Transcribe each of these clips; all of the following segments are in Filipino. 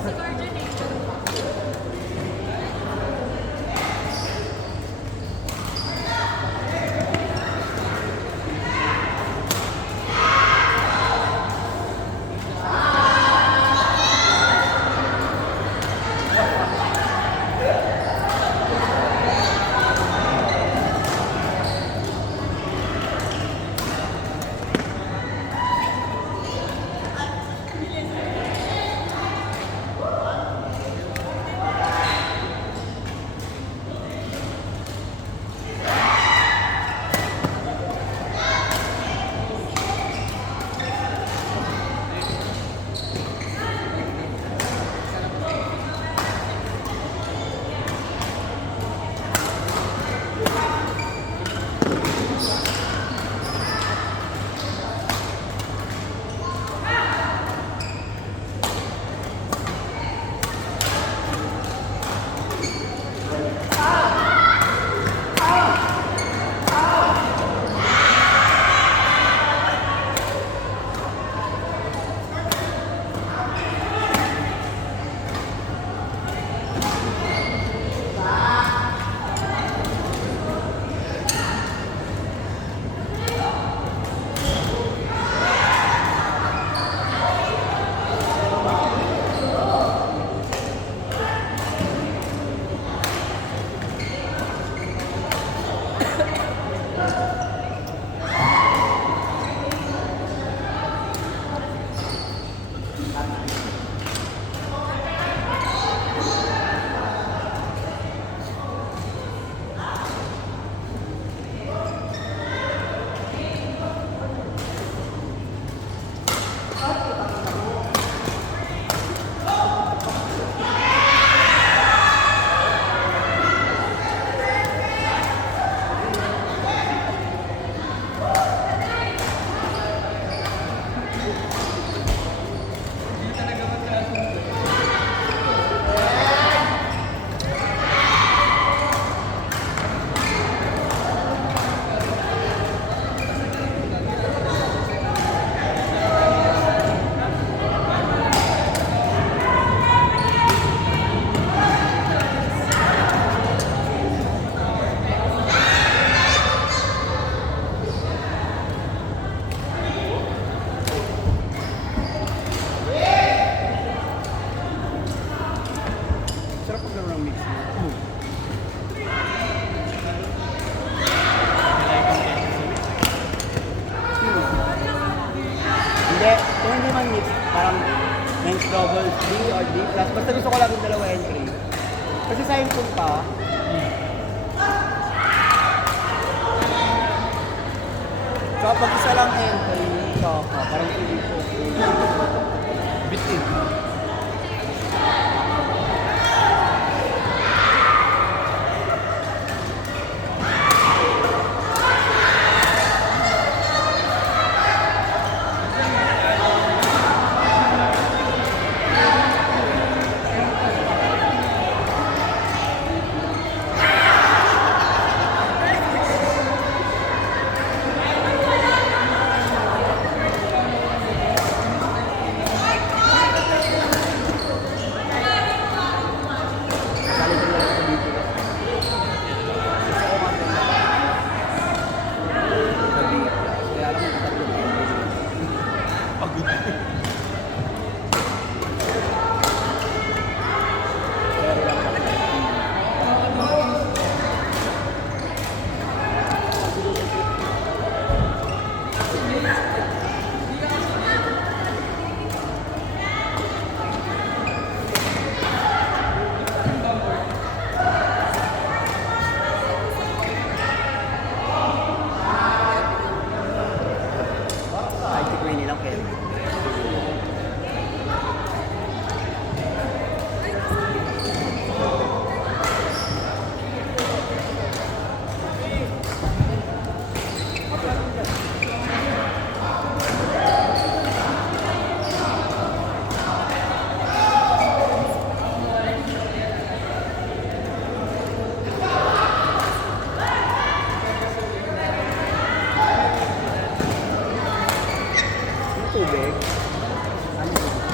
Sa Guardian Angel. Sarap pag ng mix mo. Hindi, kung hindi man mix, parang men's double D or D plus. Basta gusto ko lang yung dalawa entry. Kasi sayang punta. So pag isa lang entry, parang hindi ko. Bitin. tubig. Ano?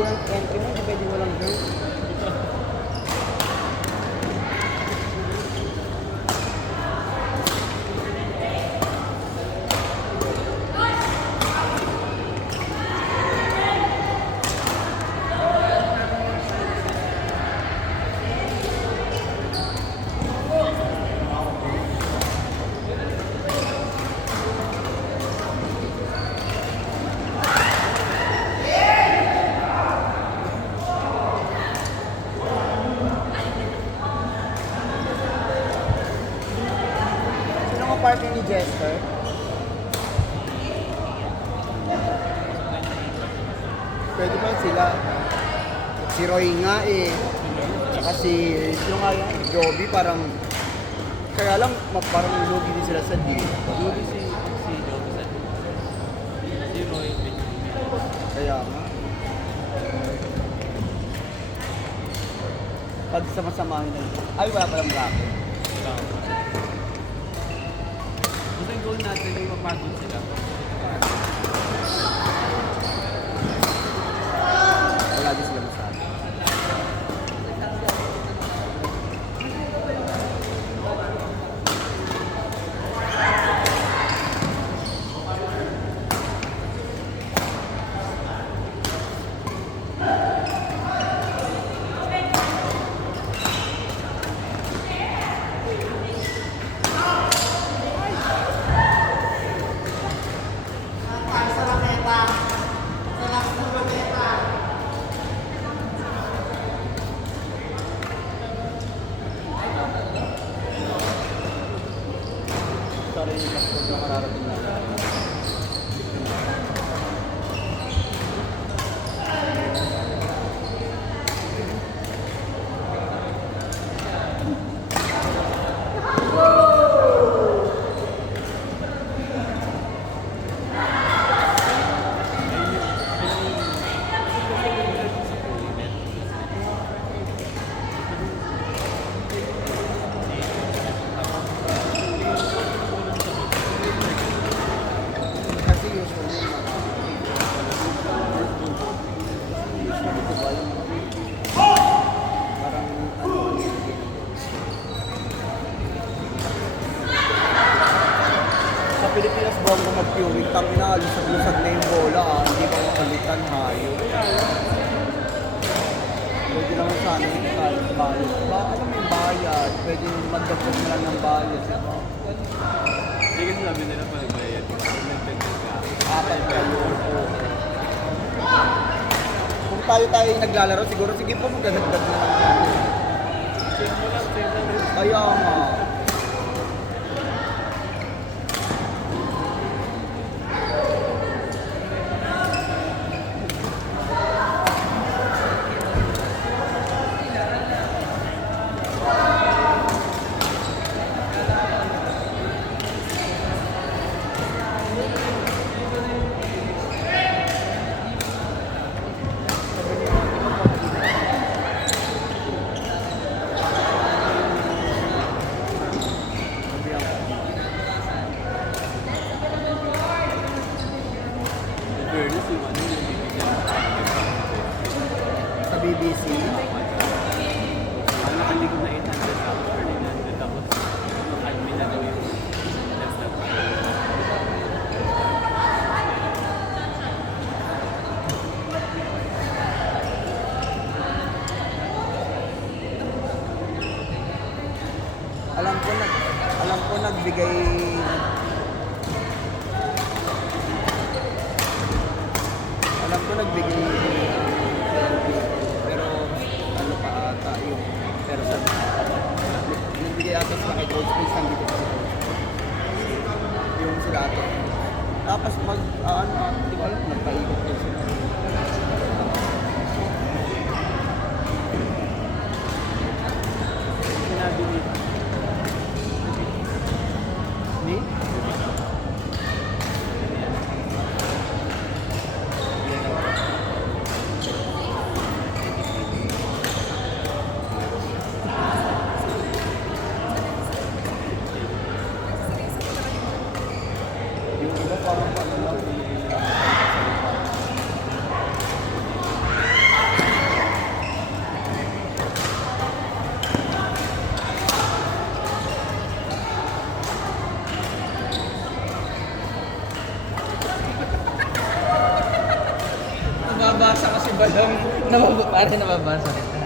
unang entry mo, hindi pwede walang girl. Sino ang partner ni Jester? Pwede ba sila? Si Roy nga eh. Tsaka si, sino nga yung Joby parang, kaya lang parang lugi din sila sa deal. Lugi si Joe sa si Roy. Kaya nga. Pag sama-samahin na. Ay, wala palang bracket. Ito yung goal natin yung mapagod sila. Wala din sila masabi. Sorry, kapag na mararating na. Kasi usually, sa Pilipinas bongo mag-curing, kami na lusag-lusag na yung bola, hindi pa makalitan hayo. Pwede naman sana yung bayad. Baka naman may bayad, pwede magdagdag na lang ng bayad. Diba? Hindi kasi sabi nila pa nagbayad. Nagdagdag ka. Apat kayo. Kung tayo yung naglalaro, siguro sige po magdadagdag na lang. Same mo lang, same lang. Kaya nga. Fairness yung ano yung bibigyan ng Sa BBC. ano hindi ko na 800 tapos or 900 tapos admin na daw yung less than Alam ko nagbigay pero ano pa ata yung pero sa nagbigay ata sila kay Coach Chris ang dito yung sila ato. Tapos hindi ko alam kung nagpaikot ko sila. sinabi ni Ni? Yung iba parang ano lang, Pare nababasa kita.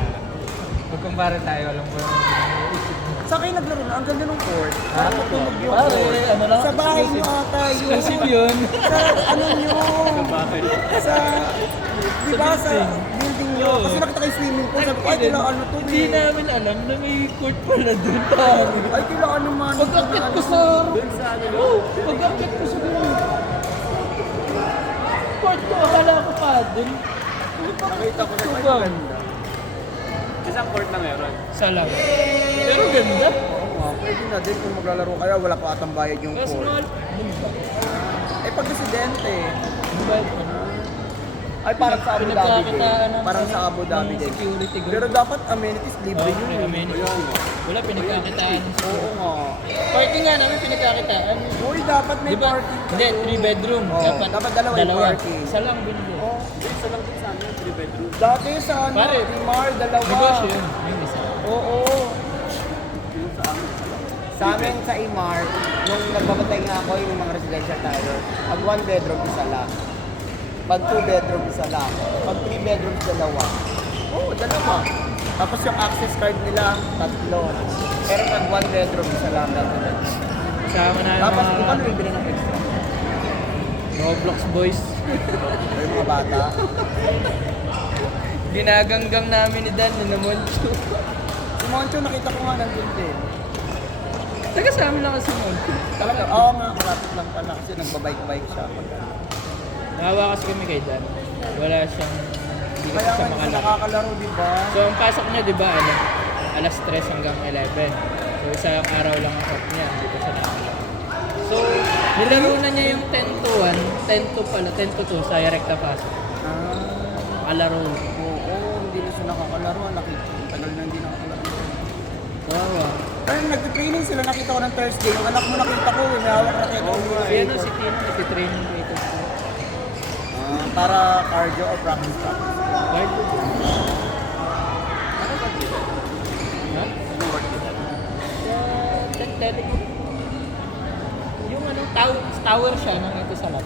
Pagkumpara tayo, alam ko yung isip mo. Sa kayo naglaro na, ang ganda ng court. Parang matulog yung Pare, court. ano lang? Sa bahay nyo ata yun. Exclusive yun. Sa ano nyo. Bakit? Sa, di ba sa building nyo? Kasi nakita kayo swimming pool. Sabi ko, ay kailangan ano to Hindi eh. namin alam na may court pala doon tayo. Ay kailangan naman. Pag-akit ko sa... Doon sa ano lang. Oo, pag-akit ko sa doon. Court ko, akala ko pa doon. Nakita ko na Subang. ay ganda. Isang court na meron. Sa lang. Pero ganda. Oo nga, pwede na din kung maglalaro kayo, wala pa atang bayad yung Mas court. mahal. Ano ba? Eh pag residente, Diba? ay parang sa Abu Dhabi din. Pinagkakitaan ng- Parang sa Abu Dhabi ng din. security guard. Pero dapat amenities libre Oh, yun. may eh. amenities. Wala, pinagkakitaan. Oo nga. Party nga namin pinagkakitaan. Uy, dapat may Di ba? party. Hindi, 3 bedroom. Oo, dapat dalawa yung party. Isa lang binili. Oh, Isa lang din sa amin, 3 bedroom. dati sa ano, Pare, Timar, dalawa. Negosyo yun. Yung isa. Oo. Yung sa amin. Sa amin sa Imar, nung nagbabantay nga ako yung mga residential tower, pag 1 bedroom, isa lang. Pag 2 bedroom, isa lang. Pag 3 bedroom, dalawa. Oo, dalawa. Tapos yung access card nila, 3. Pero pag 1 bedroom, isa lang. Kasama na yung Tapos kung ano mga bibili ng extra? Roblox boys. O yung mga bata. Ginaganggang namin ni Dan na naman. Si Moncho, nakita ko nga nandun din. Taga sa amin lang kasi Monty. Talaga, oo nga, malapit lang pala kasi nagbabike-bike siya. Nahawa kasi kami kay Dan. Wala siyang... Hindi kasi Kaya siya nga hindi makalaro. nakakalaro, di ba? So, ang pasok niya, di ba, ano, alas 3 hanggang 11. So, isang araw lang ang off niya. Hindi ko siya nakakalaro. So, nilaro na niya yung 10 to 1, 10 to pala, 10 to 2 sa Erecta pasok. Makalaro. Oo, hindi na siya nakakalaro. Ang tagal na hindi nakakalaro. Wawa. Pero nag-training sila, nakita ko ng Thursday. Yung anak mo nakita ko, may hawak na kayo. Si ano, si Tino, nag-training dito. Para cardio or practice practice. Guard ko dyan. Ano ba dito? Ha? Ano work dito? Sa Telecom. Yung ano, tower siya ng ito sa lab.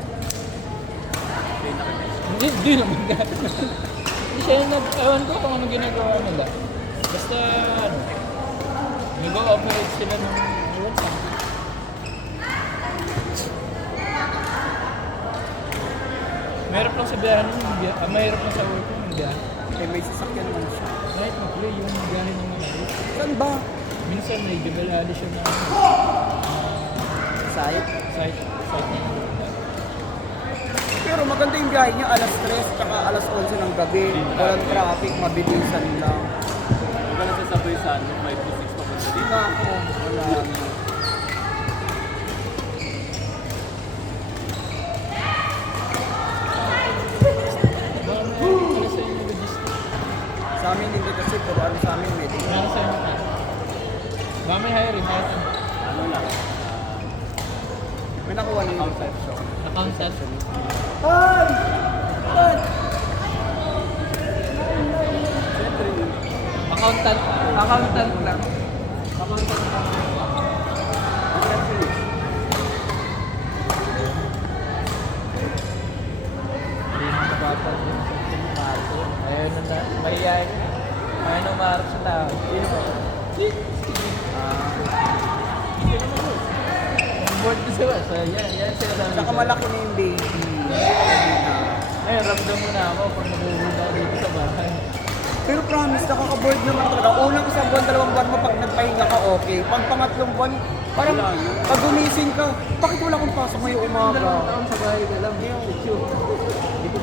Hindi nakita. Hindi naman gano'n. Hindi siya yung ewan ko kung ano ginagawa nila. Basta ano, nag-ooperate sila ng ewan sa mahirap lang sa biyahe nun yung biyahe. Mahirap lang sa work nun yung biyahe. Eh, may sasakyan naman siya. Kahit mag-play yung biyahe ng mga Saan ba? minsan may gagalali siya na Site. site na Pero maganda yung biyahe niya, alas 3 tsaka alas 11 ng gabi. Walang traffic, mabilisan lang. Huwag ka nasasabay sa ano, 5 to 6 papunta Hindi dito. na ako. Wala na. Para sa inyo logistic. Sa amin hindi kasi, puro ano sa amin, medical. Para sa inyo. Baka may hiring natin. Ano lang. May nakuha na yung reception. Accountant. Ay! Ay! Siyempre yun. Accountant. Accountant lang. Accountant lang. Hindi na nababag yung pato. Ayun na. Mahihayin. Ayun na umarap sa tao. Sino ba? Ang board ko sila. So yan sila namin. Tsaka malaki na yung baby. Ayun, ramdam mo na ako pag nabuhula dito sa bahay. Pero promise, nakaka-board naman talaga. Unang isang buwan, 2 buwan mo pag nagpahinga ka, okay. Pag pangatlong buwan, parang pag gumising ka, bakit wala kong pasok ngayong umaga? Taon sa bahay ka lang. Yung picture. Dito